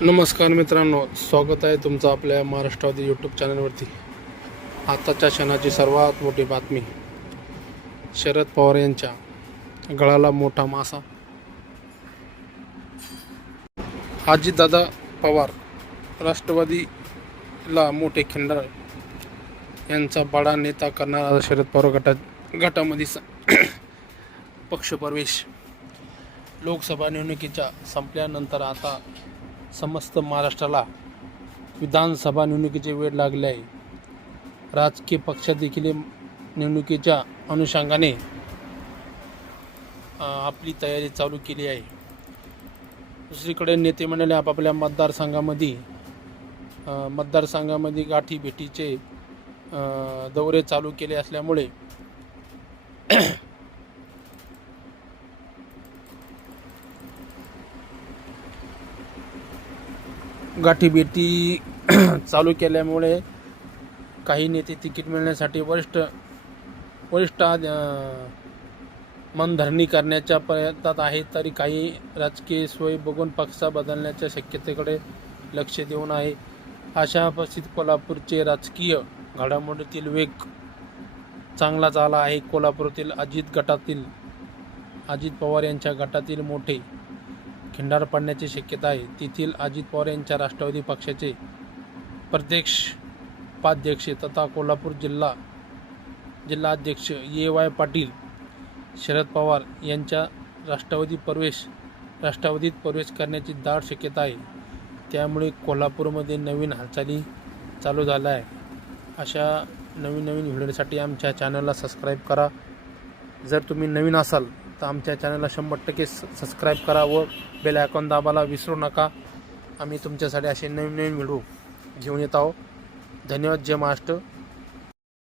नमस्कार मित्रांनो, स्वागत आहे तुमचं आपल्या महाराष्ट्रावादी यूट्यूब चॅनलवरती। आताच्या क्षणाची सर्वात मोठी बातमी, शरद पवार यांच्या गळाला मोठा मासा। अजितदादा पवार राष्ट्रवादीला मोठे खिंडार यांचा बडा नेता करणारा शरद पवार गटामध्ये पक्षप्रवेश। लोकसभा निवडणुकीच्या संपल्यानंतर आता समस्त महाराष्ट्राला विधानसभा निवडणुकीची वेळ लागली आहे। राजकीय पक्ष देखील निवडणुकीच्या अनुषंगाने आपली तयारी चालू केली आहे। दुसरीकडे नेते मंडळी आपापल्या मतदारसंघामध्ये गाठी भेटीचे दौरे चालू केले असल्यामुळे गाठीभेटी चालू केल्यामुळे काही नेते तिकीट मिळण्यासाठी वरिष्ठ मनधरणी करण्याच्या प्रयत्नात आहेत, तरी काही राजकीय सोय बघून पक्ष बदलण्याच्या शक्यतेकडे लक्ष देऊन आहे। अशा परिस्थितीत कोल्हापूरचे राजकीय घडामोडीतील वेग चांगला झाला आहे। कोल्हापूरातील अजित पवार यांच्या गटातील मोठे खिंडार पडण्याची शक्यता आहे। तेथील अजित पवार यांच्या राष्ट्रवादी पक्षाचे उपाध्यक्ष तथा कोल्हापूर जिल्हाध्यक्ष वाय पाटील शरद पवार यांच्या राष्ट्रवादीत प्रवेश करण्याची दाट शक्यता आहे। त्यामुळे कोल्हापूरमध्ये नवीन हालचाली चालू झाल्या आहे। अशा नवीन व्हिडिओसाठी आमच्या चॅनलला सबस्क्राईब करा। जर तुम्ही नवीन असाल तर आमच्या चॅनलला 100% सबस्क्राईब करा व बेल आयकॉन दाबायला विसरू नका। आम्ही तुमच्यासाठी असे नवीन व्हिडिओ घेऊन येत आहोत। धन्यवाद। जय महाराष्ट्र।